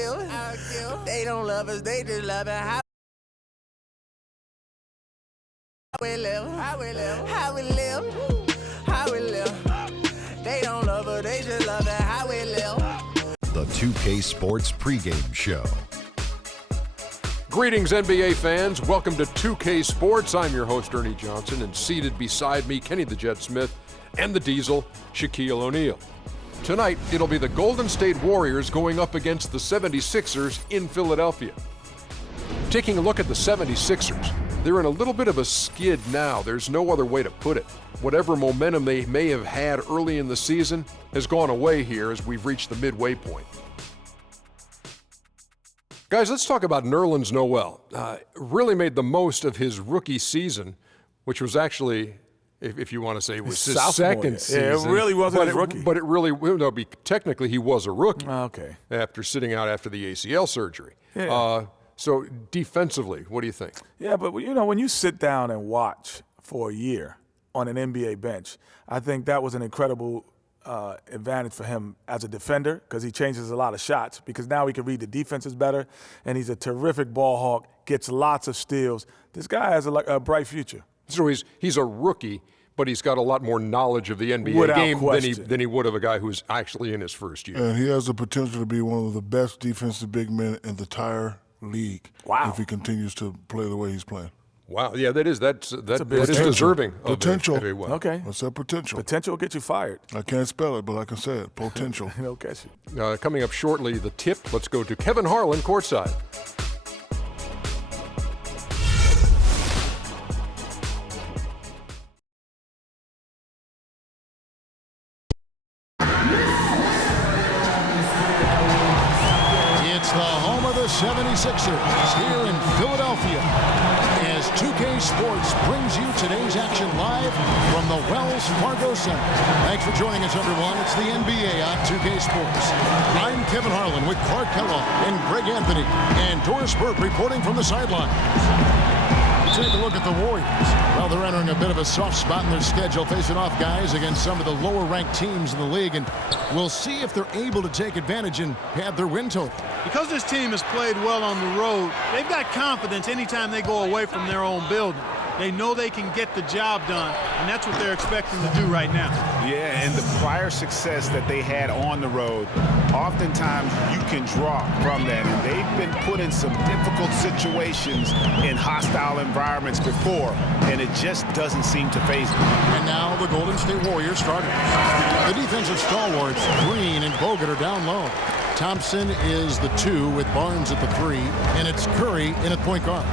argue. They don't love us, they just love it. How we live, how we live, how we live, how we live. They don't love us, they just love it. How we live. The 2K Sports pregame show. Greetings, NBA fans. Welcome to 2K Sports. I'm your host, Ernie Johnson, and seated beside me, Kenny the Jet Smith and the Diesel, Shaquille O'Neal. Tonight, it'll be the Golden State Warriors going up against the 76ers in Philadelphia. Taking a look at the 76ers, they're in a little bit of a skid now. There's no other way to put it. Whatever momentum they may have had early in the season has gone away here as we've reached the midway point. Guys, let's talk about Nerlens Noel. Really made the most of his rookie season, which was actually, if you want to say, was his second season. Yeah, it really wasn't his rookie. But it really, no, technically he was a rookie. Okay. After sitting out after the ACL surgery. Yeah. So defensively, what do you think? Yeah, but you know, when you sit down and watch for a year on an NBA bench, I think that was an incredible advantage for him as a defender because he changes a lot of shots because now he can read the defenses better, and he's a terrific ball hawk, gets lots of steals. This guy has a bright future. So he's a rookie, but he's got a lot more knowledge of the NBA game than he would of a guy who's actually in his first year. And he has the potential to be one of the best defensive big men in the entire league. Wow. If he continues to play the way he's playing. Wow, yeah, that is potential. deserving of Potential. a well. Okay. What's that potential? Potential will get you fired. I can't spell it, but I can say it. Potential. He'll catch you. Coming up shortly, the tip. Let's go to Kevin Harlan courtside. It's the home of the 76ers here in Philadelphia as 2K Sports brings you today's action live from the Wells Fargo Center. Thanks for joining us, everyone. It's the NBA on 2K Sports. I'm Kevin Harlan with Clark Kellogg and Greg Anthony and Doris Burke reporting from the sideline. Take a look at the Warriors. Well, they're entering a bit of a soft spot in their schedule, facing off guys against some of the lower-ranked teams in the league, and we'll see if they're able to take advantage and pad their win total. Because this team has played well on the road, they've got confidence anytime they go away from their own building. They know they can get the job done, and that's what they're expecting to do right now. Yeah, and the prior success that they had on the road, oftentimes you can draw from that. And they've been put in some difficult situations in hostile environments before, and it just doesn't seem to faze them. And now the Golden State Warriors starters. The defensive stalwarts, Green and Bogut, are down low. Thompson is the 2 with Barnes at the 3, and it's Curry in at point guard.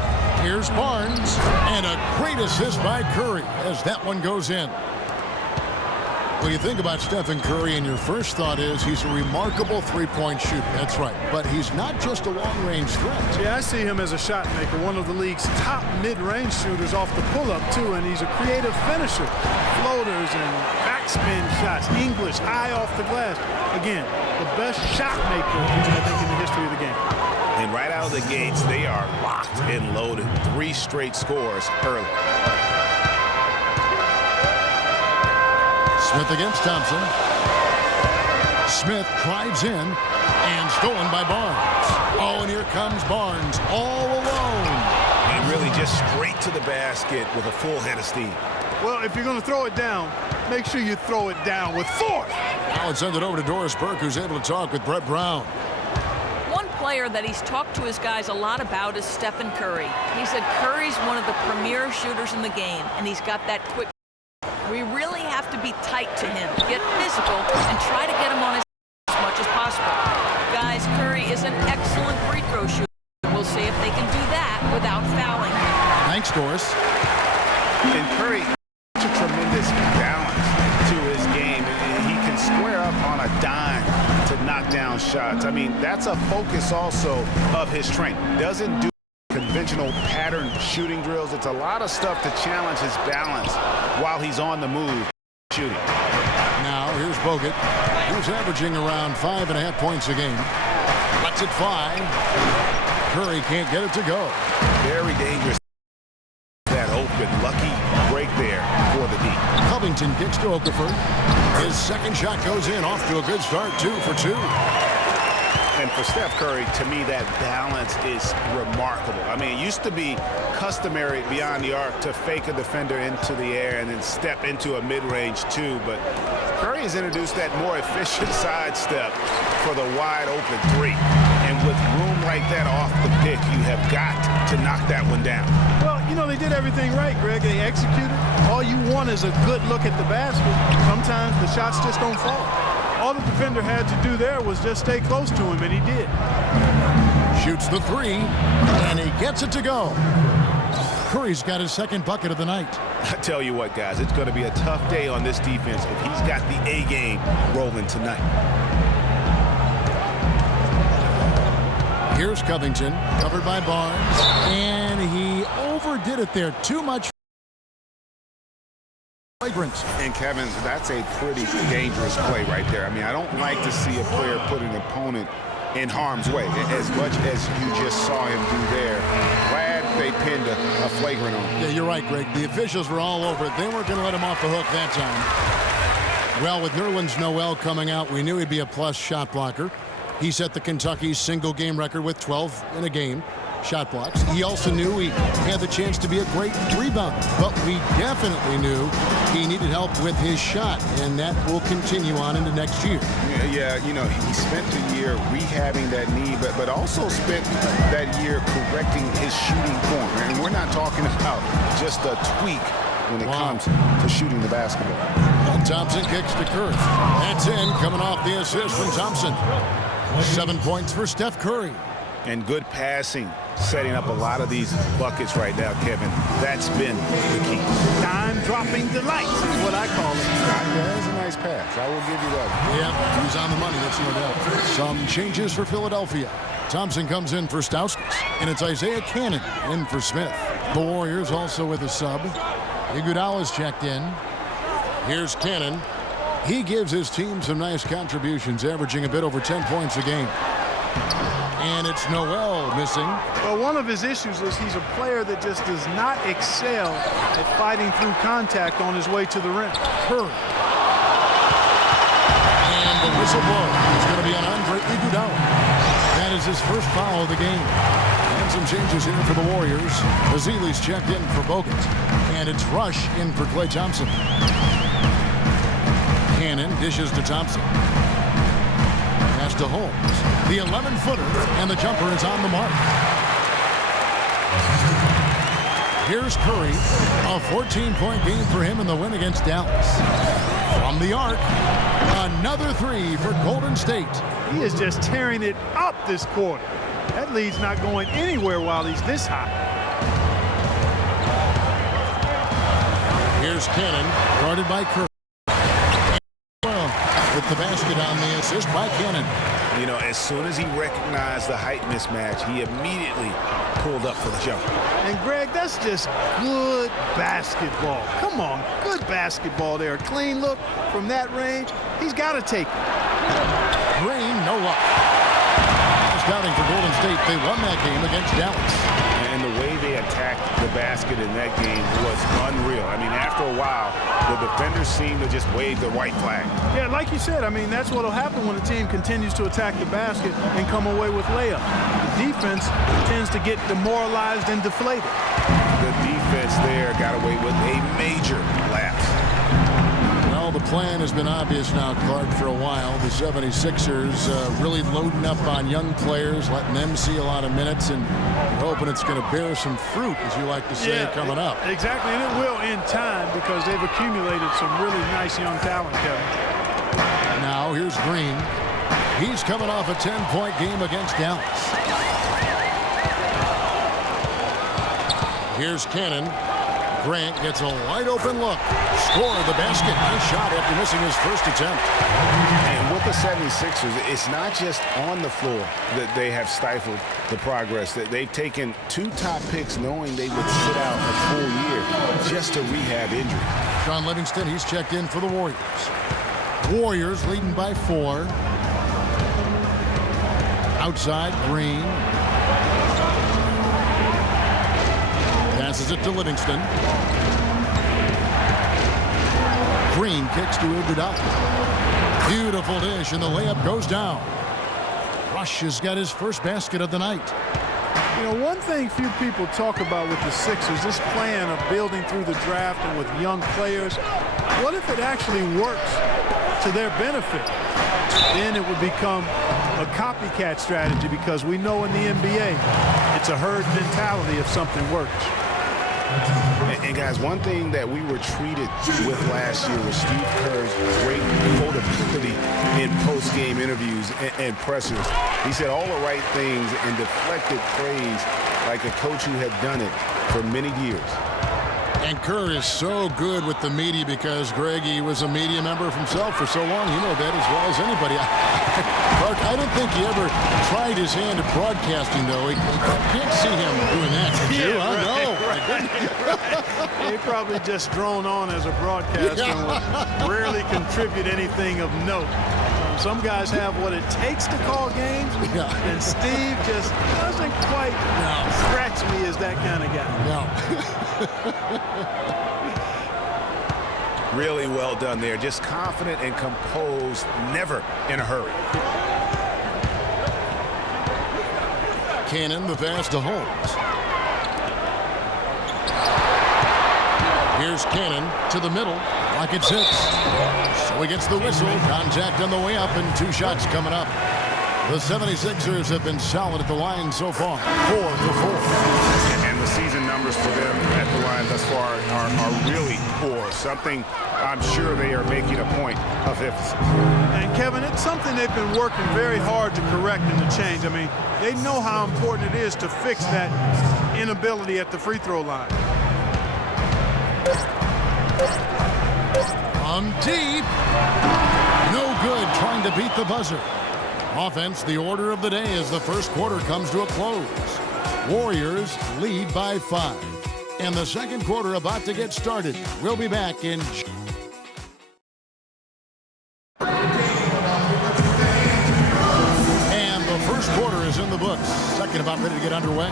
Here's Barnes, and a great assist by Curry as that one goes in. Well, you think about Stephen Curry, and your first thought is he's a remarkable three-point shooter. That's right. But he's not just a long-range threat. Yeah, I see him as a shot maker, one of the league's top mid-range shooters off the pull-up, too, and he's a creative finisher. Floaters and backspin shots, English, high off the glass. Again, the best shot maker, I think, in the history of the game. And right out of the gates, they are locked and loaded. 3 straight scores early. Smith against Thompson. Smith drives in and stolen by Barnes. Oh, and here comes Barnes all alone. And really just straight to the basket with a full head of steam. Well, if you're going to throw it down, make sure you throw it down with force. Now let's send it over to Doris Burke, who's able to talk with Brett Brown. One player that he's talked to his guys a lot about is Stephen Curry. He said Curry's one of the premier shooters in the game, and he's got that quick. We really have to be tight to him, get physical, and try to get him on his as much as possible. Guys, Curry is an excellent free throw shooter. We'll see if they can do that without fouling. Thanks, Doris. And Curry, such a tremendous balance to his game. He can square up on a dime to knock down shots. I mean, that's a focus also of his training. Doesn't do conventional pattern shooting drills. It's a lot of stuff to challenge his balance while he's on the move shooting. Now here's Bogut, who's averaging around 5.5 points a game. Lets it fly. Curry can't get it to go. Very dangerous. That open, lucky break there for the D. Covington kicks to Okafor. His second shot goes in, off to a good start, 2 for 2. And for Steph Curry, to me, that balance is remarkable. I mean, it used to be customary beyond the arc to fake a defender into the air and then step into a mid-range two, but Curry has introduced that more efficient sidestep for the wide-open three. And with room like that off the pick, you have got to knock that one down. Well, you know, they did everything right, Greg. They executed. All you want is a good look at the basket. Sometimes the shots just don't fall. All the defender had to do there was just stay close to him, and he did. Shoots the three, and he gets it to go. Curry's got his second bucket of the night. I tell you what, guys, it's going to be a tough day on this defense if he's got the A game rolling tonight. Here's Covington, covered by Barnes, and he overdid it there. Too much flagrant. And Kevin, that's a pretty dangerous play right there. I mean, I don't like to see a player put an opponent in harm's way, as much as you just saw him do there. Glad they pinned a flagrant on him. Yeah, you're right, Greg. The officials were all over it. They weren't going to let him off the hook that time. Well, with Nerlens Noel coming out, we knew he'd be a plus shot blocker. He set the Kentucky single game record with 12 in a game shot blocks. He also knew he had the chance to be a great rebounder, but we definitely knew he needed help with his shot, and that will continue on into next year. Yeah, you know, he spent the year rehabbing that knee, but also spent that year correcting his shooting form. And we're not talking about just a tweak when it comes to shooting the basketball. And Thompson kicks to Curry. That's in, coming off the assist from Thompson. 7 points for Steph Curry. And good passing, setting up a lot of these buckets right now, Kevin. That's been the key. Dime-dropping delights is what I call it. Yeah, that's a nice pass. I will give you that. Yeah, he's on the money, that's no doubt. Some changes for Philadelphia. Thompson comes in for Stauskas, and it's Isaiah Cannon in for Smith. The Warriors also with a sub. Iguodala's checked in. Here's Cannon. He gives his team some nice contributions, averaging a bit over 10 points a game. And it's Noel missing. Well, one of his issues is he's a player that just does not excel at fighting through contact on his way to the rim. Curry. And the whistle blows. It's going to be on Andre Iguodala. That is his first foul of the game. And some changes here for the Warriors. Ezeli's checked in for Bogut. And it's Rush in for Klay Thompson. Cannon dishes to Thompson. Pass to Holmes. The 11-footer, and the jumper is on the mark. Here's Curry. A 14-point game for him in the win against Dallas. From the arc, another three for Golden State. He is just tearing it up this quarter. That lead's not going anywhere while he's this hot. Here's Cannon, guarded by Curry. With the basket on the assist by Cannon. You know, as soon as he recognized the height mismatch, he immediately pulled up for the jumper. And Greg, that's just good basketball. Come on, good basketball there. A clean look from that range. He's got to take it. Green, no luck. Scouting for Golden State, they won that game against Dallas. And the way they attacked the basket in that game was unreal. I mean, after a while, the defenders seemed to just wave the white flag. Yeah, like you said, I mean, that's what will happen when a team continues to attack the basket and come away with layup. The defense tends to get demoralized and deflated. The defense there got away with a major lapse. Well, the plan has been obvious now, Clark, for a while. The 76ers really loading up on young players, letting them see a lot of minutes, and we're hoping it's going to bear some fruit, as you like to say, coming up. Exactly, and it will in time because they've accumulated some really nice young talent, Kevin. Now, here's Green. He's coming off a 10-point game against Dallas. Here's Cannon. Grant gets a wide-open look. Score the basket. Nice shot after missing his first attempt. And with the 76ers, it's not just on the floor that they have stifled the progress. That they've taken 2 top picks knowing they would sit out a full year just to rehab injury. Sean Livingston, he's checked in for the Warriors. Warriors leading by 4. Outside, Green. Passes it to Livingston. Green kicks to Iguodala. Beautiful dish, and the layup goes down. Rush has got his first basket of the night. You know, one thing few people talk about with the Sixers, this plan of building through the draft and with young players, what if it actually works to their benefit? Then it would become a copycat strategy, because we know in the NBA it's a herd mentality if something works. And guys, one thing that we were treated with last year was Steve Kerr's great quotability in post-game interviews and pressers. He said all the right things and deflected praise like a coach who had done it for many years. And Kerr is so good with the media because, Greg, he was a media member himself for so long. You know that as well as anybody. Clark, I don't think he ever tried his hand at broadcasting, though. I can't see him doing that. He probably just drone on as a broadcaster and would rarely contribute anything of note. Some guys have what it takes to call games, and Steve just doesn't quite scratch me as that kind of guy. Really well done there. Just confident and composed, never in a hurry. Cannon, the pass to Holmes. Here's Cannon to the middle. Rockets hits. So he gets the whistle. Contact on the way up and 2 shots coming up. The 76ers have been solid at the line so far. 4 for 4. And the season numbers for them at the line thus far are really poor. Something I'm sure they are making a point of emphasis. And Kevin, it's something they've been working very hard to correct and to change. I mean, they know how important it is to fix that inability at the free throw line. From deep. No good, trying to beat the buzzer. Offense, the order of the day as the first quarter comes to a close. Warriors lead by 5. And the second quarter about to get started. We'll be back in... And the first quarter is in the books. Second about ready to get underway.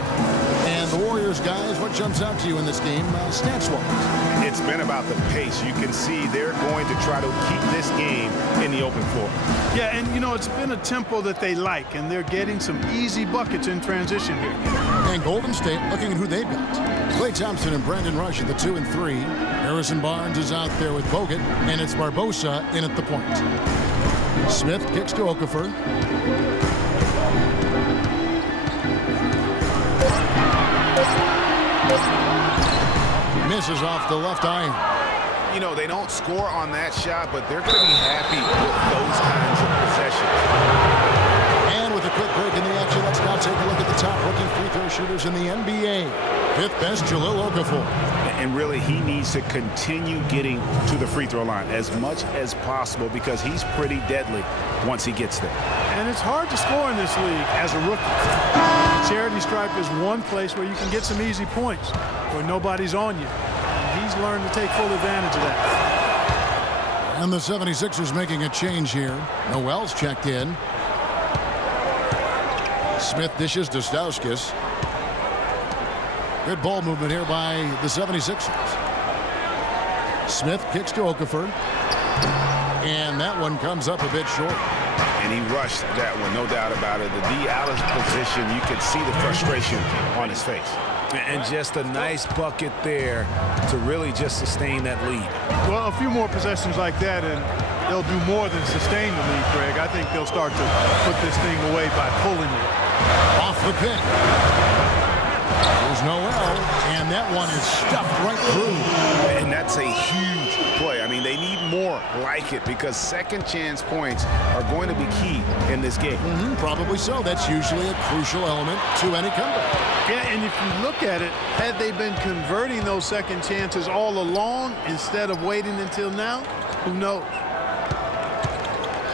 And the Warriors, guys, what jumps out to you in this game, stats-wise? It's been about the pace. You can see they're going to try to keep this game in the open floor. Yeah, and, you know, it's been a tempo that they like, and they're getting some easy buckets in transition here. And Golden State looking at who they've got. Klay Thompson and Brandon Rush at the 2 and 3. Harrison Barnes is out there with Bogut, and it's Barbosa in at the point. Smith kicks to Okafor. Misses off the left iron. You know, they don't score on that shot, but they're going to be happy with those kinds of possessions. And with a quick break in the action, let's now take a look at the top rookie free throw shooters in the NBA. 5th best, Jahlil Okafor. And really, he needs to continue getting to the free throw line as much as possible because he's pretty deadly once he gets there. And it's hard to score in this league as a rookie. The charity stripe is one place where you can get some easy points, where nobody's on you. And he's learned to take full advantage of that. And the 76ers making a change here. Noel's checked in. Smith dishes to Stauskas. Good ball movement here by the 76ers. Smith kicks to Okafor. And that one comes up a bit short. And he rushed that one, no doubt about it. The D. Alice position, you could see the frustration on his face. And just a nice bucket there to really just sustain that lead. Well, a few more possessions like that, and they'll do more than sustain the lead, Greg. I think they'll start to put this thing away by pulling it. Off the pick. There's Noel, and that one is stuffed right through. And that's a huge play. I mean, they need more like it because second chance points are going to be key in this game. Probably so. That's usually a crucial element to any comeback. Yeah, and if you look at it, had they been converting those second chances all along instead of waiting until now, who knows?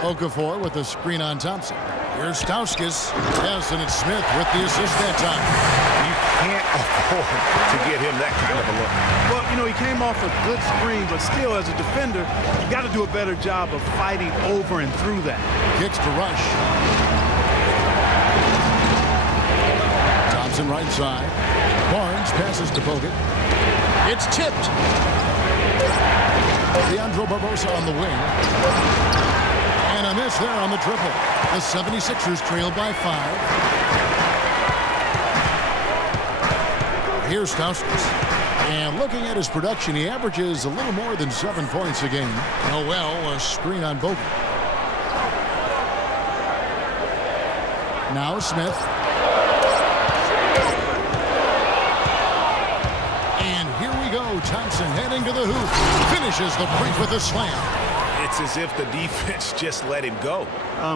Okafor with the screen on Thompson. Here's Stauskas. Yes, and it's Smith with the assist that time. You can't afford to get him that kind of a look. Well, you know, he came off a good screen, but still, as a defender, you got to do a better job of fighting over and through that. Kicks to Rush. Thompson right side. Barnes passes to Bogut. It's tipped. Leandro Barbosa on the wing. And miss there on the triple. The 76ers trail by 5. Here's Stauskas. And looking at his production, he averages a little more than 7 points a game. Noel, a screen on Bogut. Now Smith. And here we go. Thompson heading to the hoop. Finishes the break with a slam. It's as if the defense just let him go.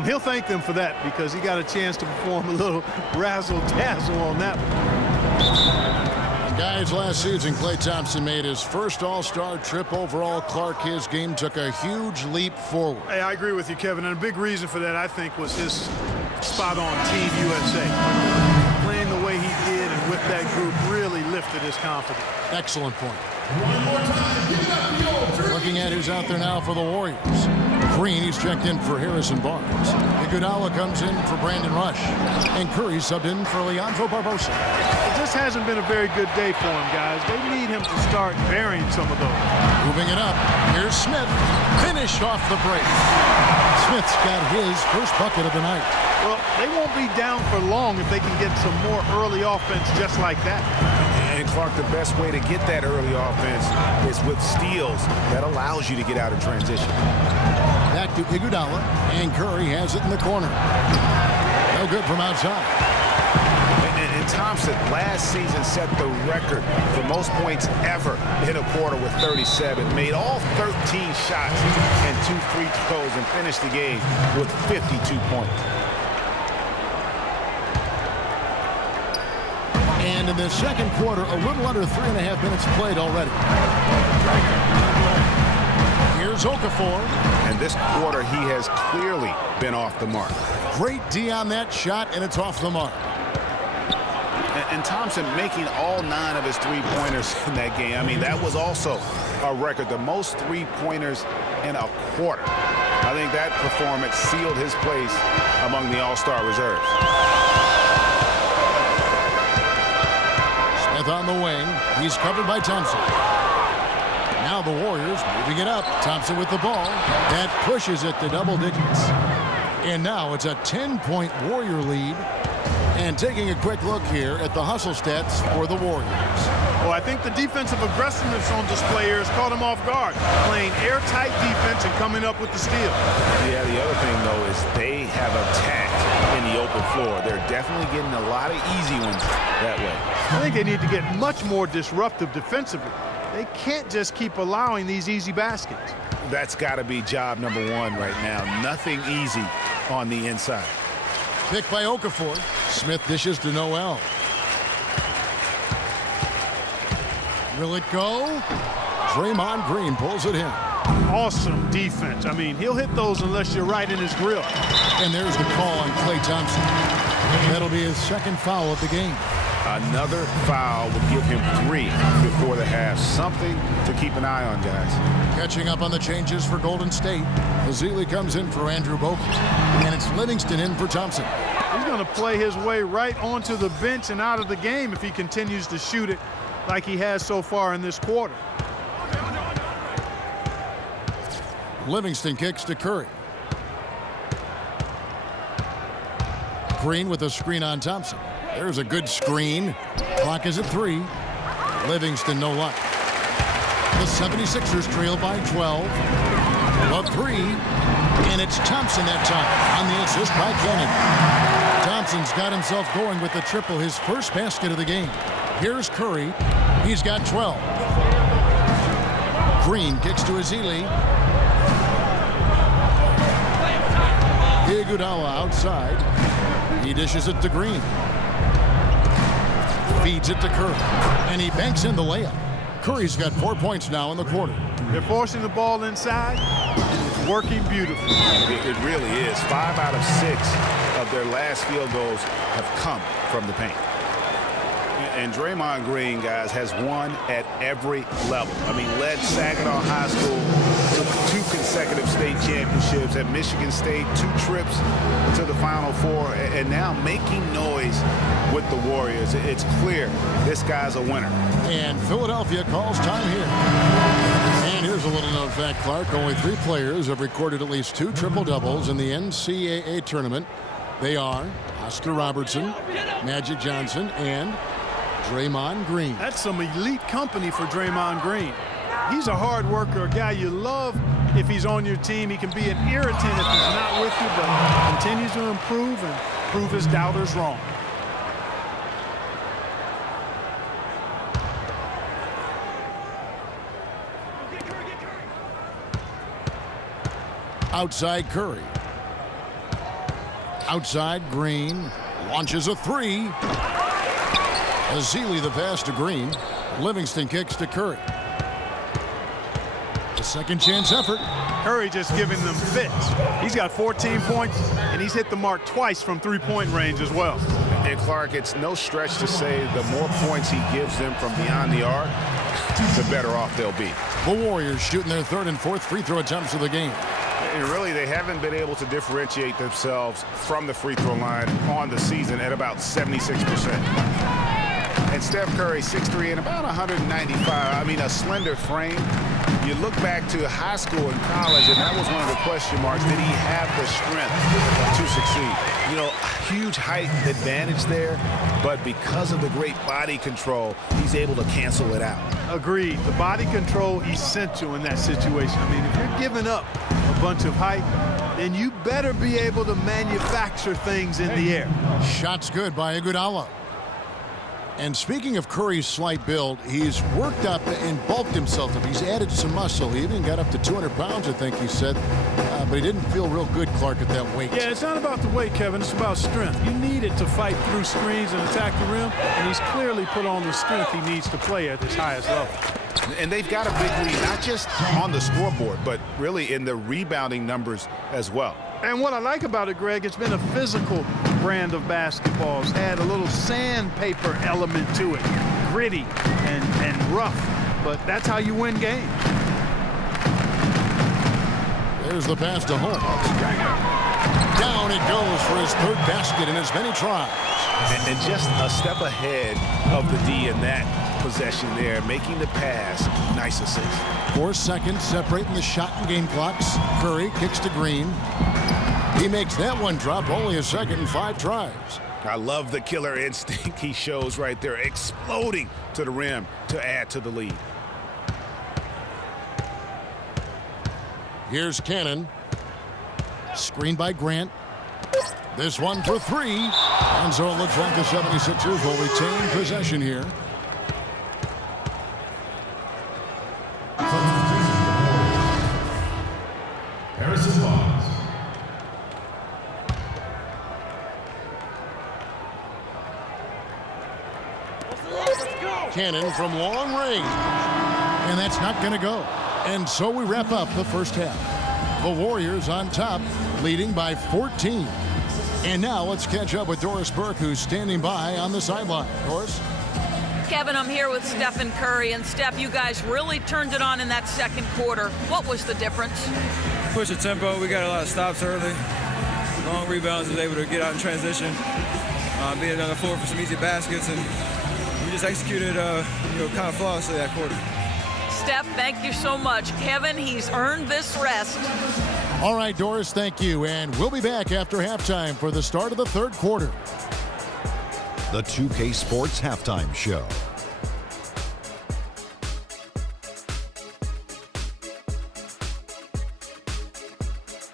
He'll thank them for that because he got a chance to perform a little razzle-dazzle on that one. Guys, last season, Klay Thompson made his first All-Star trip overall. Clark, his game took a huge leap forward. Hey, I agree with you, Kevin. And a big reason for that, I think, was his spot on Team USA. Playing the way he did and with that group really lifted his confidence. Excellent point. Looking at who's out there now for the Warriors. Green, he's checked in for Harrison Barnes. Iguodala comes in for Brandon Rush. And Curry subbed in for Leandro Barbosa. It just hasn't been a very good day for him, guys. They need him to start burying some of those. Moving it up. Here's Smith. Finish off the break. Smith's got his first bucket of the night. Well, they won't be down for long if they can get some more early offense just like that. And Clark, the best way to get that early offense is with steals that allows you to get out of transition. Back to Iguodala, and Curry has it in the corner. No good from outside. And Thompson last season set the record for most points ever in a quarter with 37. Made all 13 shots and 2 free throws and finished the game with 52 points. And in the second quarter, a little under 3.5 minutes played already. Here's Okafor. And this quarter, he has clearly been off the mark. Great D on that shot, and it's off the mark. And Thompson making all 9 of his three-pointers in that game. I mean, that was also a record, the most three-pointers in a quarter. I think that performance sealed his place among the All-Star reserves. Smith on the wing. He's covered by Thompson. Now the Warriors moving it up. Thompson with the ball. That pushes it to double digits. And now it's a 10-point Warrior lead. And taking a quick look here at the hustle stats for the Warriors. Well, I think the defensive aggressiveness on display here has caught him off guard. Playing airtight defense and coming up with the steal. Yeah, the other thing, though, is they have attacked in the open floor. They're definitely getting a lot of easy ones that way. I think they need to get much more disruptive defensively. They can't just keep allowing these easy baskets. That's got to be job number 1 right now. Nothing easy on the inside. Picked by Okafor. Smith dishes to Noel. Will it go? Draymond Green pulls it in. Awesome defense. I mean, he'll hit those unless you're right in his grill. And there's the call on Klay Thompson. That'll be his second foul of the game. Another foul would give him 3 before the half. Something to keep an eye on, guys. Catching up on the changes for Golden State. Ezeli comes in for Andrew Bogut. And it's Livingston in for Thompson. He's going to play his way right onto the bench and out of the game if he continues to shoot it like he has so far in this quarter. Livingston kicks to Curry. Green with a screen on Thompson. There's a good screen. Clock is at 3. Livingston no luck. The 76ers trail by 12. A 3. And it's Thompson that time on the assist by Cannon. Thompson's got himself going with the triple, his first basket of the game. Here's Curry. He's got 12. Green kicks to Ezeli. Iguodala outside. He dishes it to Green. Feeds it to Curry. And he banks in the layup. Curry's got 4 points now in the quarter. They're forcing the ball inside. It's working beautifully. It really is. 5 out of 6 of their last field goals have come from the paint. And Draymond Green, guys, has won at every level. I mean, led Saginaw High School to 2 consecutive state championships at Michigan State, 2 trips to the Final Four, and now making noise with the Warriors. It's clear this guy's a winner. And Philadelphia calls time here. And here's a little known fact, Clark. Only 3 players have recorded at least 2 triple-doubles in the NCAA tournament. They are Oscar Robertson, Magic Johnson, and Draymond Green. That's some elite company for Draymond Green. He's a hard worker, a guy you love if he's on your team. He can be an irritant if he's not with you, but continues to improve and prove his doubters wrong. Outside Curry. Outside Green. Launches a 3. Ezeli the pass to Green. Livingston kicks to Curry. A second chance effort. Curry just giving them fits. He's got 14 points, and he's hit the mark twice from three-point range as well. And Clark, it's no stretch to say the more points he gives them from beyond the arc, the better off they'll be. The Warriors shooting their 3rd and 4th free throw attempts of the game. And really, they haven't been able to differentiate themselves from the free throw line on the season at about 76%. And Steph Curry, 6'3" and about 195. I mean, a slender frame. You look back to high school and college, and that was one of the question marks. Did he have the strength to succeed? You know, huge height advantage there, but because of the great body control, he's able to cancel it out. Agreed. The body control essential in that situation. I mean, if you're giving up a bunch of height, then you better be able to manufacture things in the air. Shots good by Iguodala. And speaking of Curry's slight build, he's worked up and bulked himself up. He's added some muscle. He even got up to 200 pounds, I think he said. But he didn't feel real good, Clark, at that weight. Yeah, it's not about the weight, Kevin. It's about strength. You need it to fight through screens and attack the rim. And he's clearly put on the strength he needs to play at his highest level. And they've got a big lead, not just on the scoreboard, but really in the rebounding numbers as well. And what I like about it, Greg, it's been a physical brand of basketball. It's had a little sandpaper element to it, gritty and rough, but that's how you win games. There's the pass to Holmes. Down it goes for his 3rd basket in as many tries. And just a step ahead of the D in that possession there, making the pass. Nice assist. 4 seconds separating the shot and game clocks. Curry kicks to Green. He makes that one drop, only a second and 5 tries. I love the killer instinct he shows right there, exploding to the rim to add to the lead. Here's Cannon. Screened by Grant. This one for 3. And so it looks like the 76ers will retain possession here. Harrison Barnes. Cannon from long range. And that's not going to go. And so we wrap up the first half. The Warriors on top, leading by 14. And now let's catch up with Doris Burke, who's standing by on the sideline. Doris? Kevin, I'm here with Stephen Curry. And Steph, you guys really turned it on in that second quarter. What was the difference? Push the tempo. We got a lot of stops early. Long rebounds, was able to get out in transition. Being on the floor for some easy baskets, and we just executed kind of flawlessly that quarter. Steph, thank you so much. Kevin, he's earned this rest. All right, Doris, thank you. And we'll be back after halftime for the start of the 3rd quarter. The 2K Sports Halftime Show.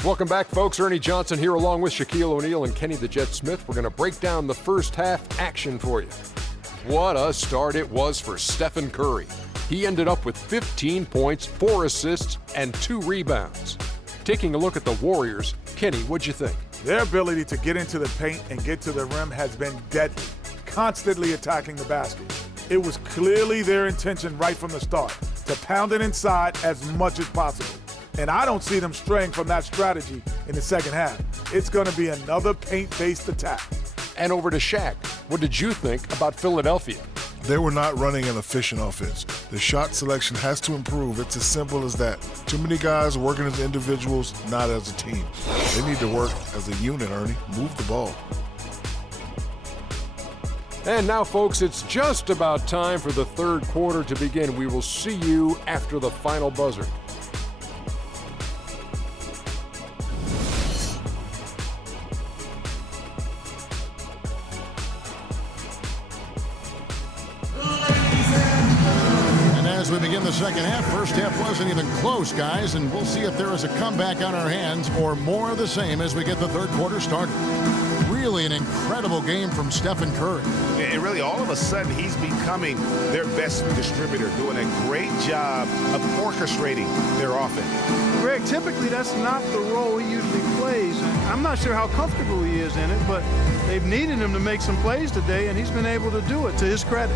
Welcome back, folks. Ernie Johnson here along with Shaquille O'Neal and Kenny the Jet Smith. We're going to break down the first half action for you. What a start it was for Stephen Curry. He ended up with 15 points, 4 assists, and 2 rebounds. Taking a look at the Warriors, Kenny, what'd you think? Their ability to get into the paint and get to the rim has been deadly, constantly attacking the basket. It was clearly their intention right from the start to pound it inside as much as possible. And I don't see them straying from that strategy in the second half. It's going to be another paint-based attack. And over to Shaq. What did you think about Philadelphia? They were not running an efficient offense. The shot selection has to improve. It's as simple as that. Too many guys working as individuals, not as a team. They need to work as a unit, Ernie. Move the ball. And now, folks, it's just about time for the third quarter to begin. We will see you after the final buzzer. As we begin the second half, first half wasn't even close, guys, and we'll see if there is a comeback on our hands or more of the same as we get the third quarter started. Really an incredible game from Stephen Curry. And really, all of a sudden, he's becoming their best distributor, doing a great job of orchestrating their offense. Greg, typically that's not the role he usually plays. I'm not sure how comfortable he is in it, but they've needed him to make some plays today, and he's been able to do it to his credit.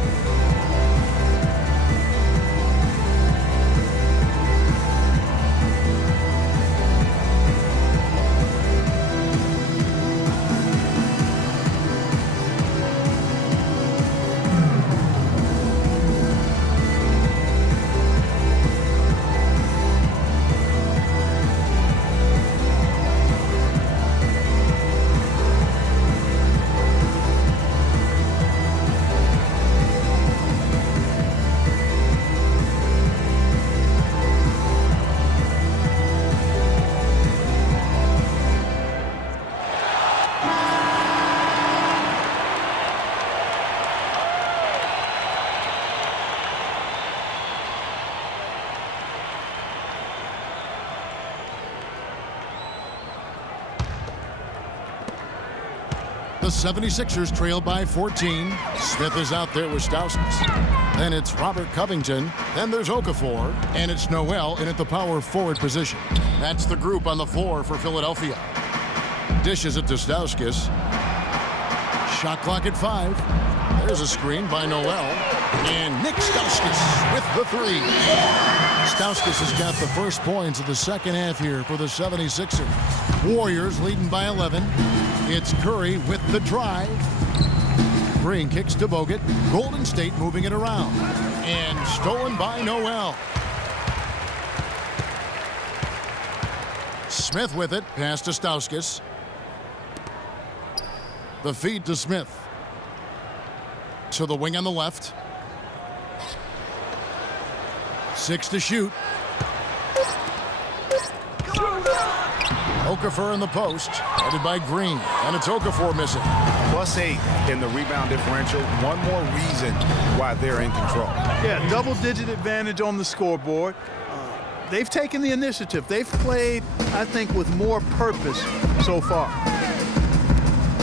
The 76ers trail by 14. Smith is out there with Stauskas. Then it's Robert Covington. Then there's Okafor. And it's Noel in at the power forward position. That's the group on the floor for Philadelphia. Dishes it to Stauskas. Shot clock at 5. There's a screen by Noel. And Nick Stauskas with the 3. Stauskas has got the first points of the second half here for the 76ers. Warriors leading by 11. It's Curry with the drive. Green kicks to Bogut. Golden State moving it around. And stolen by Noel. Smith with it. Pass to Stauskas. The feed to Smith. To the wing on the left. 6 to shoot. Okafor in the post, headed by Green, and it's Okafor missing. +8 in the rebound differential. One more reason why they're in control. Yeah, double-digit advantage on the scoreboard. They've taken the initiative. They've played, I think, with more purpose so far.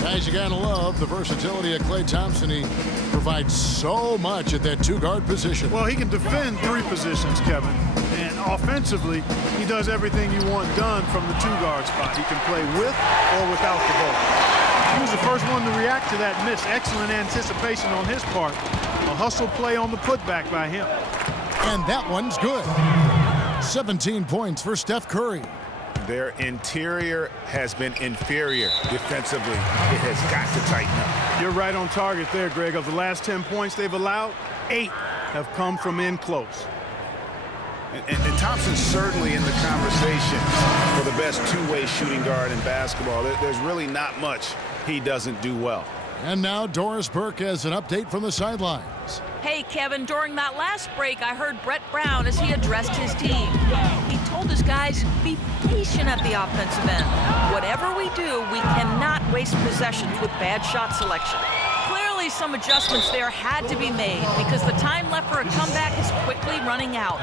Guys, you gotta love the versatility of Klay Thompson. He provides so much at that two-guard position. Well, he can defend 3 positions, Kevin. And offensively, he does everything you want done from the 2-guard spot. He can play with or without the ball. He was the first one to react to that miss. Excellent anticipation on his part. A hustle play on the putback by him. And that one's good. 17 points for Steph Curry. Their interior has been inferior defensively. It has got to tighten up. You're right on target there, Greg. Of the last 10 points they've allowed, 8 have come from in close. And Thompson's certainly in the conversation for the best two-way shooting guard in basketball. There's really not much he doesn't do well. And now Doris Burke has an update from the sidelines. Hey, Kevin, during that last break, I heard Brett Brown as he addressed his team. He told his guys, be patient at the offensive end. Whatever we do, we cannot waste possessions with bad shot selection. Clearly, some adjustments there had to be made because the time left for a comeback is quickly running out.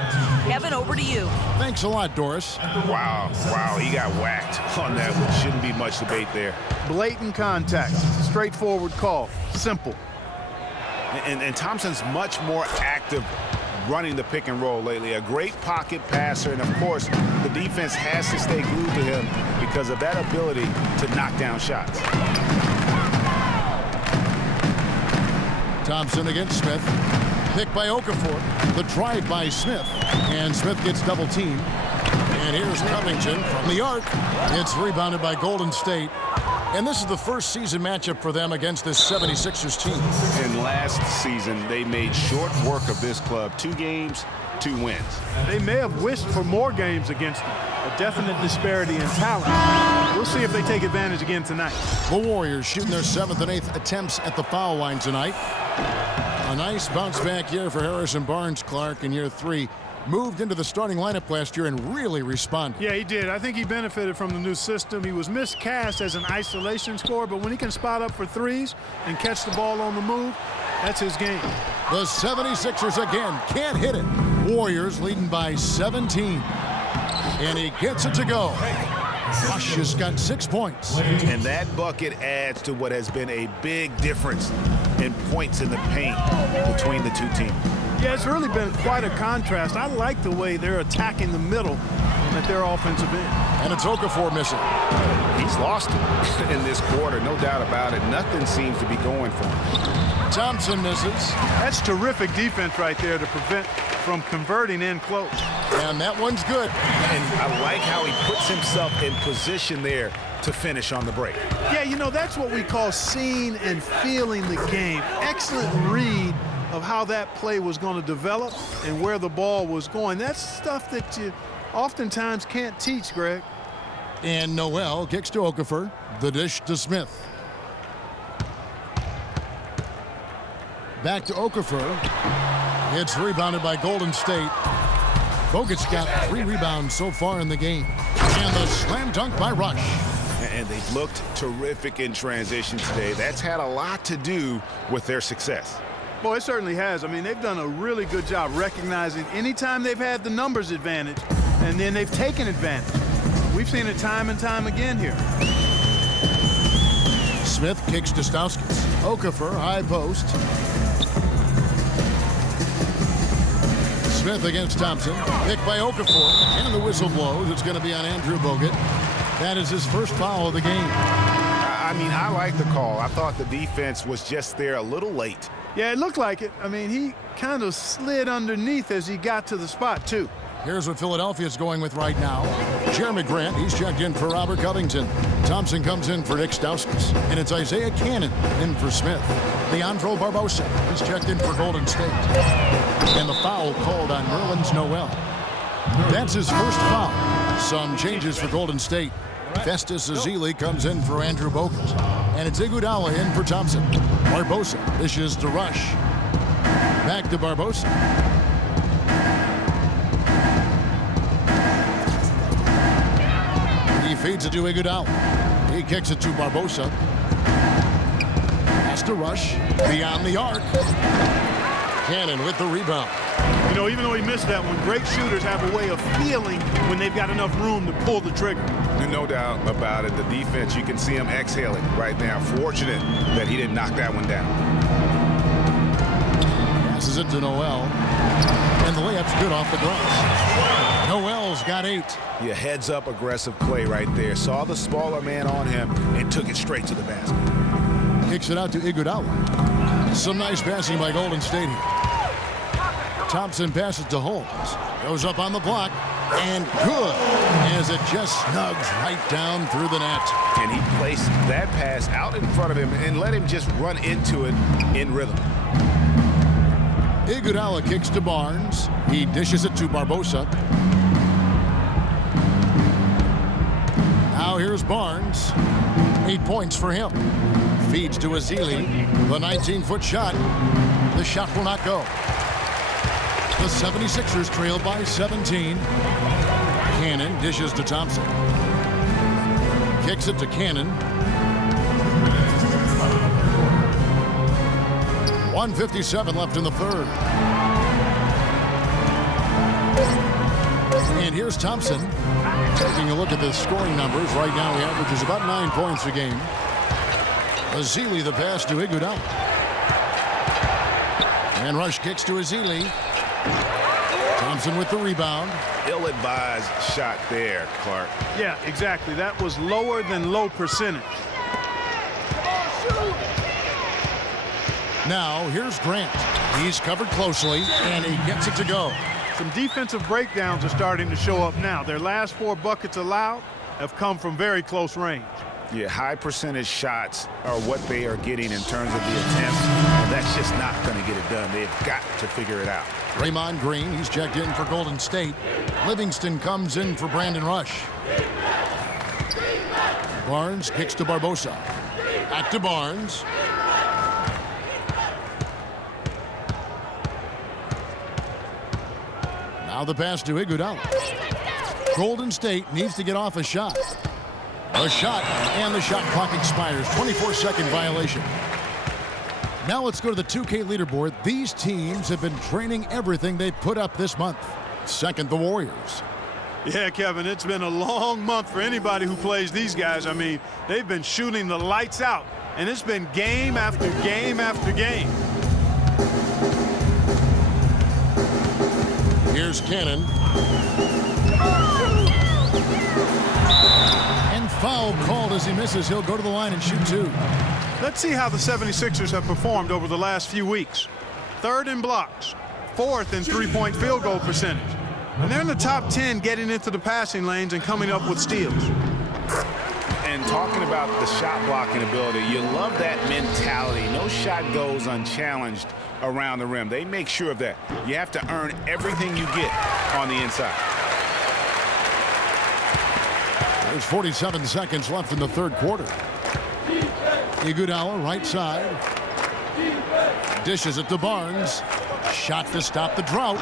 Kevin, over to you. Thanks a lot, Doris. Wow, he got whacked on that one. Shouldn't be much debate there. Blatant contact, straightforward call, simple. And Thompson's much more active running the pick and roll lately. A great pocket passer, and of course, the defense has to stay glued to him because of that ability to knock down shots. Thompson against Smith. Pick by Okafor. The drive by Smith. And Smith gets double teamed. And here's Covington from the arc. It's rebounded by Golden State. And this is the first season matchup for them against this 76ers team. And last season, they made short work of this club. 2 games, 2 wins. They may have wished for more games against them. a definite disparity in talent. We'll see if they take advantage again tonight. The Warriors shooting their 7th and 8th attempts at the foul line tonight. A nice bounce back year for Harrison Barnes, Clark, in year 3. Moved into the starting lineup last year and really responded. Yeah, he did. I think he benefited from the new system. He was miscast as an isolation scorer, but when he can spot up for threes and catch the ball on the move, that's his game. The 76ers again can't hit it. Warriors leading by 17. And he gets it to go. Rush has got 6 points. And that bucket adds to what has been a big difference in points in the paint between the two teams. Yeah, it's really been quite a contrast. I like the way they're attacking the middle at their offensive end. And it's Okafor missing. He's lost it in this quarter, no doubt about it. Nothing seems to be going for him. Thompson misses. That's terrific defense right there to prevent from converting in close. And that one's good. And I like how he puts himself in position there to finish on the break. Yeah, you know, that's what we call seeing and feeling the game. Excellent read of how that play was going to develop and where the ball was going. That's stuff that you oftentimes can't teach, Greg. And Noel kicks to Okafor. The dish to Smith. Back to Okafor. It's rebounded by Golden State. Bogut's got 3 rebounds so far in the game. And the slam dunk by Rush. And they've looked terrific in transition today. That's had a lot to do with their success. Boy, it certainly has. I mean, they've done a really good job recognizing anytime they've had the numbers advantage, and then they've taken advantage. We've seen it time and time again here. Smith kicks to Stauskas. Okafor, high post. Smith against Thompson. Picked by Okafor. And the whistle blows. It's going to be on Andrew Bogut. That is his first foul of the game. I mean, I like the call. I thought the defense was just there a little late. Yeah, it looked like it. I mean, he kind of slid underneath as he got to the spot, too. Here's what Philadelphia's going with right now. Jeremy Grant, he's checked in for Robert Covington. Thompson comes in for Nick Stauskas. And it's Isaiah Cannon in for Smith. Leandro Barbosa, he's checked in for Golden State. And the foul called on Nerlens Noel. That's his first foul. Some changes for Golden State. Festus Ezeli comes in for Andrew Bogut. And it's Iguodala in for Thompson. Barbosa dishes to Rush. Back to Barbosa. He feeds it to Iguodala. He kicks it to Barbosa. Pass to Rush. Beyond the arc. Cannon with the rebound. You know, even though he missed that one, great shooters have a way of feeling when they've got enough room to pull the trigger. No doubt about it. The defense, you can see him exhaling right now. Fortunate that he didn't knock that one down. Passes it to Noel. And the layup's good off the glass. Noel's got 8. Yeah, heads-up aggressive play right there. Saw the smaller man on him and took it straight to the basket. Kicks it out to Iguodala. Some nice passing by Golden State here. Thompson passes to Holmes. Goes up on the block. And good, as it just snugs right down through the net. And he placed that pass out in front of him and let him just run into it in rhythm. Iguodala kicks to Barnes. He dishes it to Barbosa. Now here's Barnes. 8 points for him. Feeds to Ezeli. The 19-foot shot. The shot will not go. The 76ers trail by 17. Cannon dishes to Thompson. Kicks it to Cannon. 1:57 left in the third. And here's Thompson. Taking a look at the scoring numbers. Right now he averages about 9 points a game. Ezeli the pass to Iguodala. And Rush kicks to Ezeli. Thompson with the rebound. Ill-advised shot there, Clark. Yeah, exactly. That was lower than low percentage. Now, here's Grant. He's covered closely, and he gets it to go. Some defensive breakdowns are starting to show up now. Their last 4 buckets allowed have come from very close range. Yeah, high percentage shots are what they are getting in terms of the attempts, and that's just not going to get it done. They've got to figure it out. Draymond Green, he's checked in for Golden State. Livingston comes in for Brandon Rush. Barnes kicks to Barbosa. Back to Barnes. Now the pass to Iguodala. Golden State needs to get off a shot. A shot, and the shot clock expires. 24-second violation. Now let's go to the 2K leaderboard. These teams have been training everything they put up this month. Second, the Warriors. Yeah, Kevin, it's been a long month for anybody who plays these guys. I mean, they've been shooting the lights out, and it's been game after game after game. Here's Cannon. And foul called as he misses. He'll go to the line and shoot two. Let's see how the 76ers have performed over the last few weeks. Third in blocks, fourth in three-point field goal percentage. And they're in the top 10 getting into the passing lanes and coming up with steals. And talking about the shot blocking ability, you love that mentality. No shot goes unchallenged around the rim. They make sure of that. You have to earn everything you get on the inside. There's 47 seconds left in the third quarter. Iguodala, right side. Dishes it to Barnes. Shot to stop the drought.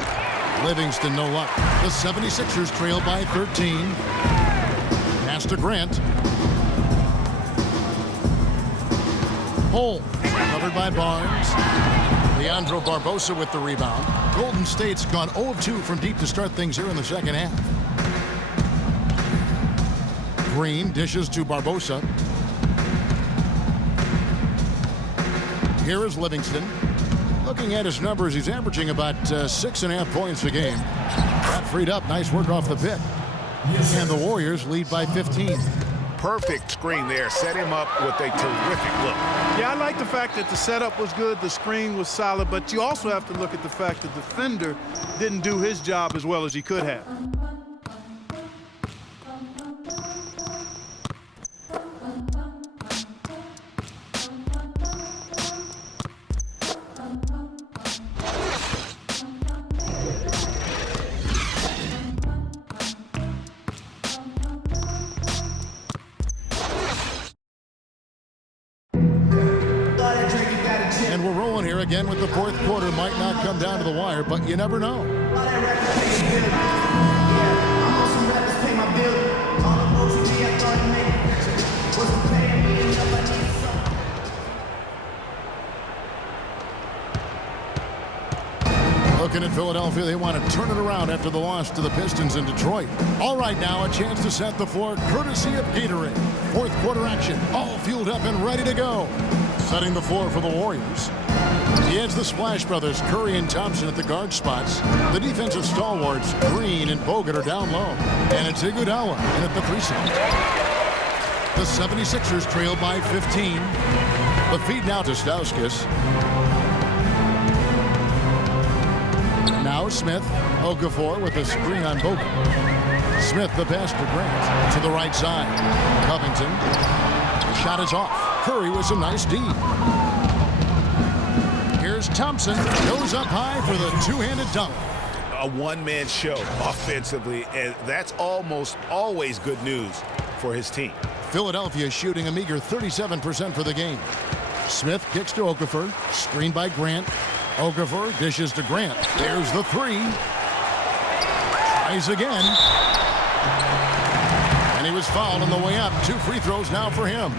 Livingston, no luck. The 76ers trail by 13. Pass to Grant. Hole. Covered by Barnes. Leandro Barbosa with the rebound. Golden State's gone 0 of 2 from deep to start things here in the second half. Green dishes to Barbosa. Here is Livingston. Looking at his numbers, he's averaging about 6.5 points a game. Got freed up. Nice work off the pick. And the Warriors lead by 15. Perfect screen there. Set him up with a terrific look. Yeah, I like the fact that the setup was good, the screen was solid, but you also have to look at the fact that the defender didn't do his job as well as he could have. And we're rolling here again with the fourth quarter. Might not come down to the wire, but you never know. Looking at Philadelphia, they want to turn it around after the loss to the Pistons in Detroit. All right, now a chance to set the floor courtesy of Gatorade. Fourth quarter action, all fueled up and ready to go. Setting the floor for the Warriors. He has the Splash Brothers, Curry and Thompson at the guard spots. The defensive stalwarts, Green and Bogut, are down low. And it's Iguodala in at the 3 slot. The 76ers trail by 15. The feed now to Stauskas. Now Smith. Okafor with a screen on Bogut. Smith the pass to Grant. To the right side. Covington. The shot is off. Curry with some nice D. Here's Thompson. Goes up high for the two-handed dunk. A one-man show offensively, and that's almost always good news for his team. Philadelphia shooting a meager 37% for the game. Smith kicks to Okafor. Screened by Grant. Okafor dishes to Grant. There's the three. Tries again. And he was fouled on the way up. 2 free throws now for him.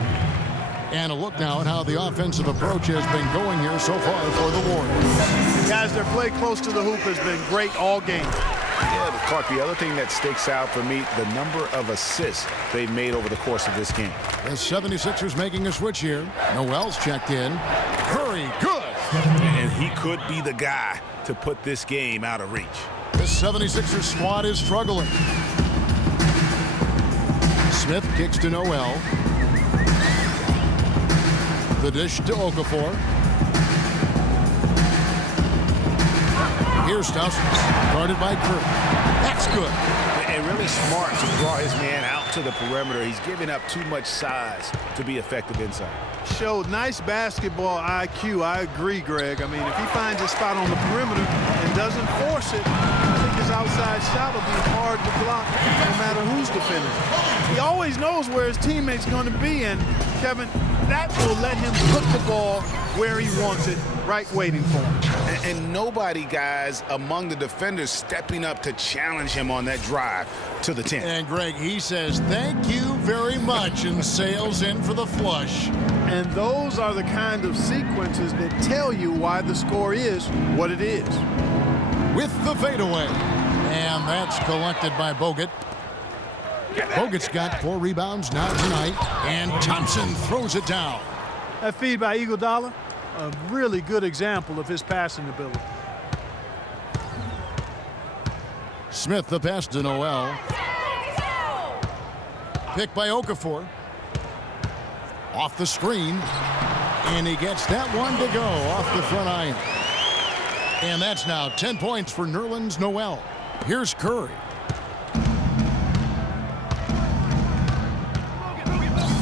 And a look now at how the offensive approach has been going here so far for the Warriors. Guys, their play close to the hoop has been great all game. Yeah, but Clark, the other thing that sticks out for me, the number of assists they've made over the course of this game. The 76ers making a switch here. Noel's checked in. Curry, good. And he could be the guy to put this game out of reach. The 76ers squad is struggling. Smith kicks to Noel. The dish to Okafor. Here's Stauskas, guarded by Curry. That's good. And really smart to draw his man out to the perimeter. He's giving up too much size to be effective inside. Showed nice basketball IQ. I agree, Greg. I mean, if he finds his spot on the perimeter and doesn't force it, I think his outside shot will be hard to block no matter who's defending. He always knows where his teammate's going to be, and Kevin, that will let him put the ball where he wants it, right waiting for him. And nobody, guys, among the defenders stepping up to challenge him on that drive to the 10. And Greg, he says thank you very much and sails in for the flush. And those are the kind of sequences that tell you why the score is what it is. With the fadeaway. And that's collected by Bogut. Bogut's got 4 rebounds now tonight. And Thompson throws it down. That feed by Iguodala, a really good example of his passing ability. Smith the pass to Noel. Picked by Okafor. Off the screen. And he gets that one to go off the front iron. And that's now 10 points for Nerlens Noel. Here's Curry.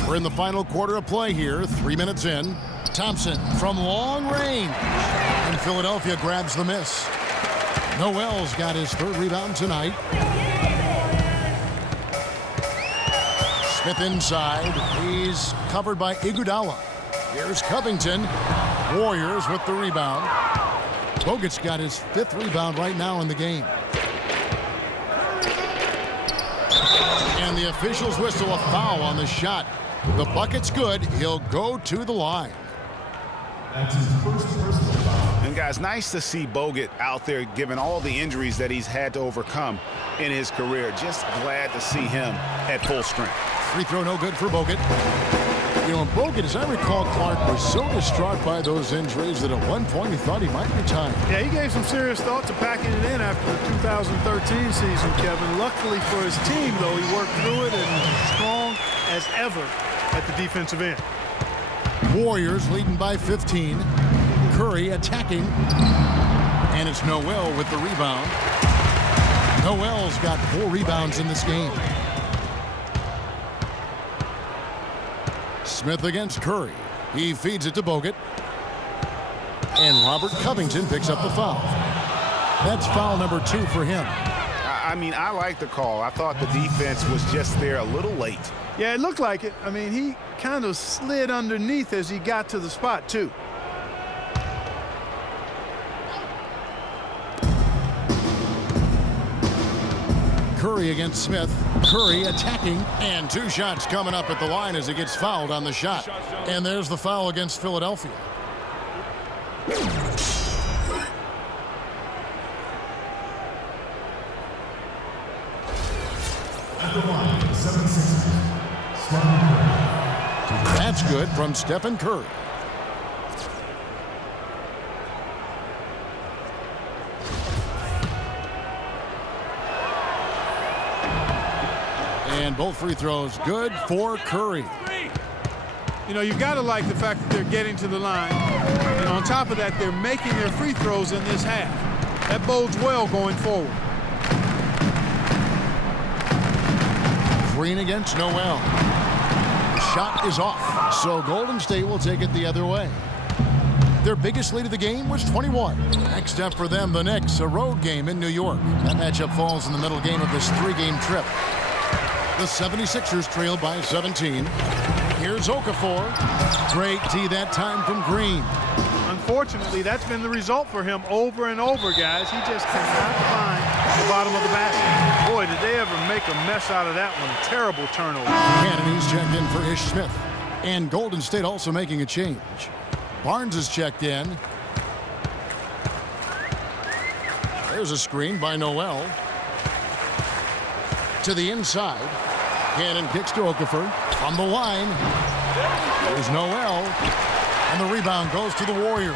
We're in the final quarter of play here. 3 minutes in. Thompson from long range. And Philadelphia grabs the miss. Noel's got his 3rd rebound tonight. Smith inside. He's covered by Iguodala. Here's Covington. Warriors with the rebound. Bogut's got his 5th rebound right now in the game. And the officials whistle a foul on the shot. The bucket's good. He'll go to the line. That's his first personal foul. And guys, nice to see Bogut out there given all the injuries that he's had to overcome in his career. Just glad to see him at full strength. Free throw no good for Bogut. You know, Bogut, as I recall, Clark was so distraught by those injuries that at one point he thought he might retire. Yeah, he gave some serious thought to packing it in after the 2013 season, Kevin. Luckily for his team, though, he worked through it and was strong as ever at the defensive end. Warriors leading by 15. Curry attacking. And it's Noel with the rebound. Noel's got 4 rebounds in this game. Smith against Curry. He feeds it to Bogut. And Robert Covington picks up the foul. That's foul number 2 for him. I mean, I like the call. I thought the defense was just there a little late. Yeah, it looked like it. I mean, he kind of slid underneath as he got to the spot, too. Curry against Smith. Curry attacking. And 2 shots coming up at the line as he gets fouled on the shot. And there's the foul against Philadelphia. At the line, 7-6. Stephen Curry. That's good from Stephen Curry. And both free throws good for Curry. You know, you've got to like the fact that they're getting to the line. And on top of that, they're making their free throws in this half. That bodes well going forward. Green against Noel. Shot is off. So Golden State will take it the other way. Their biggest lead of the game was 21. Next up for them, the Knicks, a road game in New York. That matchup falls in the middle game of this 3-game trip. The 76ers trail by 17. Here's Okafor. Great D that time from Green. Unfortunately, that's been the result for him over and over, guys. He just cannot find the bottom of the basket. Boy, did they ever make a mess out of that one. Terrible turnover. Kennedy's checked in for Ish Smith. And Golden State also making a change. Barnes is checked in. There's a screen by Noel. To the inside. Cannon kicks to Okafor. On the line. There's Noel. And the rebound goes to the Warriors.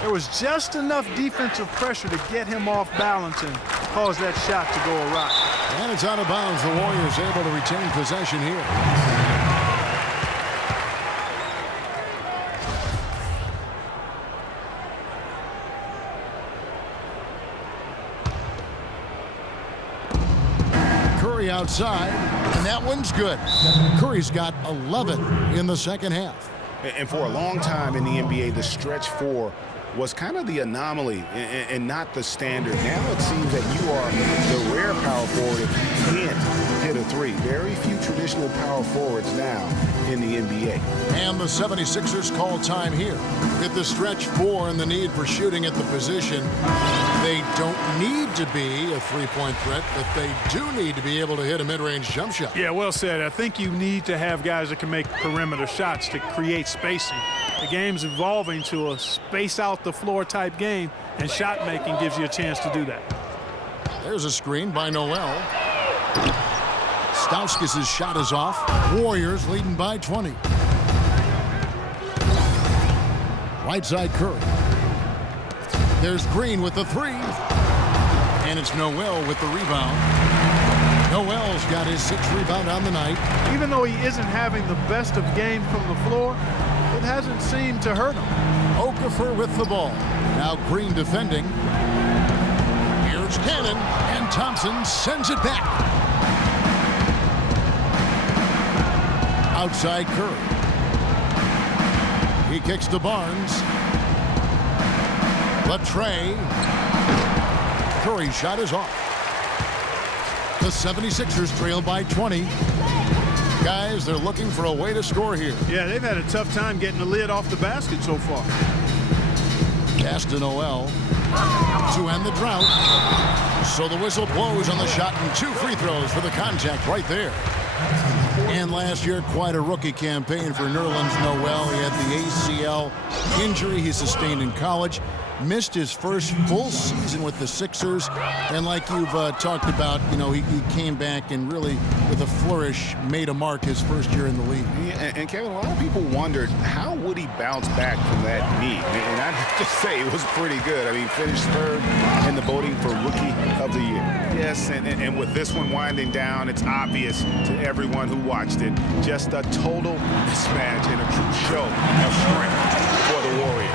There was just enough defensive pressure to get him off balance and cause that shot to go awry. And it's out of bounds. The Warriors able to retain possession here. Curry outside, and that one's good. Curry's got 11 in the second half. And for a long time in the NBA, the stretch four was kind of the anomaly and not the standard. Now it seems that you are the rare power forward if you can't hit a three. Very few traditional power forwards now in the NBA. And the 76ers call time here. With the stretch four and the need for shooting at the position, they don't need to be a three-point threat, but they do need to be able to hit a mid-range jump shot. Yeah, well said. I think you need to have guys that can make perimeter shots to create spacing. The game's evolving to a space out the floor type game, and shot making gives you a chance to do that. There's a screen by Noel. Stauskas' shot is off. Warriors leading by 20. Right side Curry. There's Green with the three. And it's Noel with the rebound. Noel's got his 6th rebound on the night. Even though he isn't having the best of game from the floor, it hasn't seemed to hurt him. Okafor with the ball. Now Green defending. Here's Cannon, and Thompson sends it back. Outside Curry. He kicks to Barnes. Latrey. Curry's shot is off. The 76ers trail by 20. Guys, they're looking for a way to score here. Yeah, they've had a tough time getting the lid off the basket so far. Pass to Noel to end the drought. So the whistle blows on the shot and 2 free throws for the contact right there. And last year, quite a rookie campaign for Nerlens Noel. He had the ACL injury he sustained in college. Missed his first full season with the Sixers. And like you've talked about, you know, he came back and really, with a flourish, made a mark his first year in the league. Yeah, and Kevin, a lot of people wondered, how would he bounce back from that knee? And I have to say, it was pretty good. I mean, finished 3rd in the voting for Rookie of the Year. Yes, and with this one winding down, it's obvious to everyone who watched it, just a total mismatch and a true show of strength for the Warriors.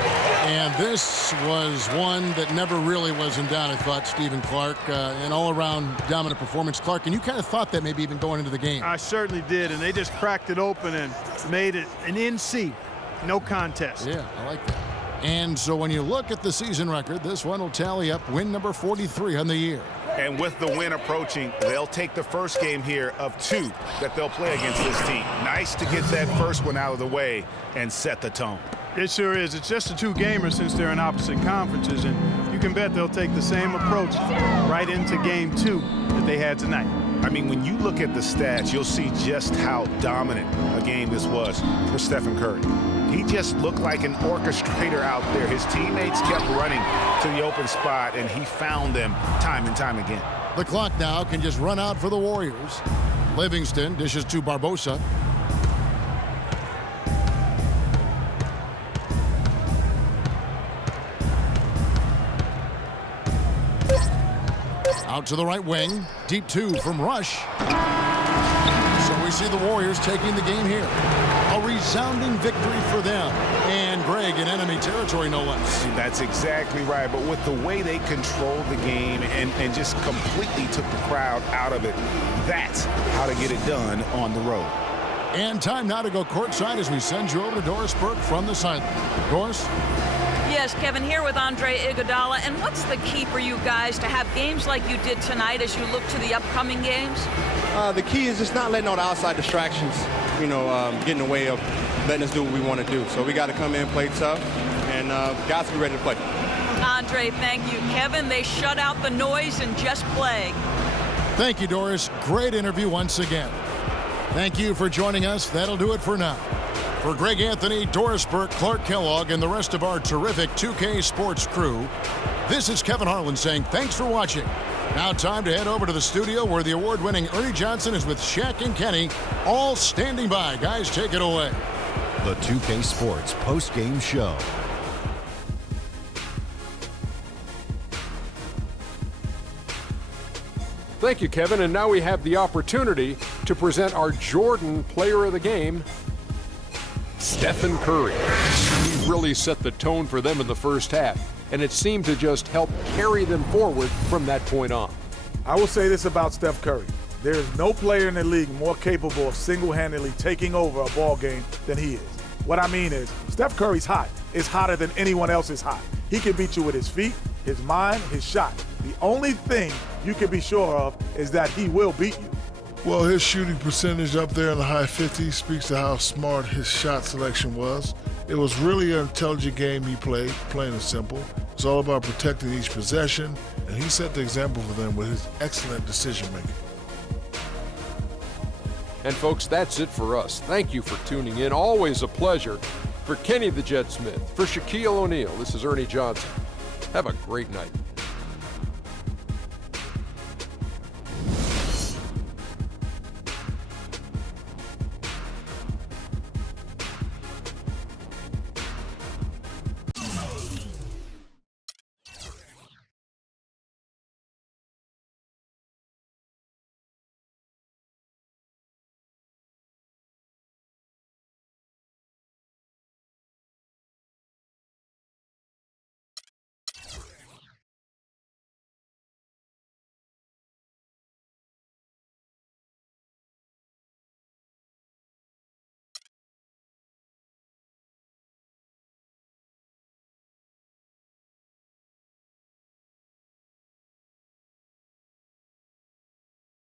And this was one that never really was in doubt, I thought, Stephen Clark. An all-around dominant performance. Clark, and you kind of thought that maybe even going into the game. I certainly did, and they just cracked it open and made it an NC. No contest. Yeah, I like that. And so when you look at the season record, this one will tally up win number 43 on the year. And with the win approaching, they'll take the first game here of 2 that they'll play against this team. Nice to get that first one out of the way and set the tone. It sure is. It's just a 2-gamer since they're in opposite conferences, and you can bet they'll take the same approach right into game 2 that they had tonight. I mean, when you look at the stats, you'll see just how dominant a game this was for Stephen Curry. He just looked like an orchestrator out there. His teammates kept running to the open spot, and he found them time and time again. The clock now can just run out for the Warriors. Livingston dishes to Barbosa. Out to the right wing. Deep 2 from Rush. So we see the Warriors taking the game here. A resounding victory for them. And Greg in enemy territory, no less. That's exactly right. But with the way they controlled the game and just completely took the crowd out of it, that's how to get it done on the road. And time now to go courtside as we send you over to Doris Burke from the sideline. Doris? Yes, Kevin, here with Andre Iguodala. And what's the key for you guys to have games like you did tonight as you look to the upcoming games? The key is just not letting all the outside distractions, get in the way of letting us do what we want to do. So we got to come in, play tough, and guys be ready to play. Andre, thank you. Kevin, they shut out the noise and just play. Thank you, Doris. Great interview once again. Thank you for joining us. That'll do it for now. For Greg Anthony, Doris Burke, Clark Kellogg, and the rest of our terrific 2K Sports crew, this is Kevin Harlan saying thanks for watching. Now time to head over to the studio where the award-winning Ernie Johnson is with Shaq and Kenny, all standing by. Guys, take it away. The 2K Sports post-game show. Thank you, Kevin. And now we have the opportunity to present our Jordan Player of the Game, Stephen Curry. He really set the tone for them in the first half, and it seemed to just help carry them forward from that point on. I will say this about Steph Curry. There is no player in the league more capable of single-handedly taking over a ball game than he is. What I mean is, Steph Curry's hot. It's hotter than anyone else is hot. He can beat you with his feet, his mind, his shot. The only thing you can be sure of is that he will beat you. Well, his shooting percentage up there in the high 50s speaks to how smart his shot selection was. It was really an intelligent game he played, plain and simple. It's all about protecting each possession, and he set the example for them with his excellent decision-making. And folks, that's it for us. Thank you for tuning in. Always a pleasure. For Kenny the Jet Smith, for Shaquille O'Neal, this is Ernie Johnson. Have a great night.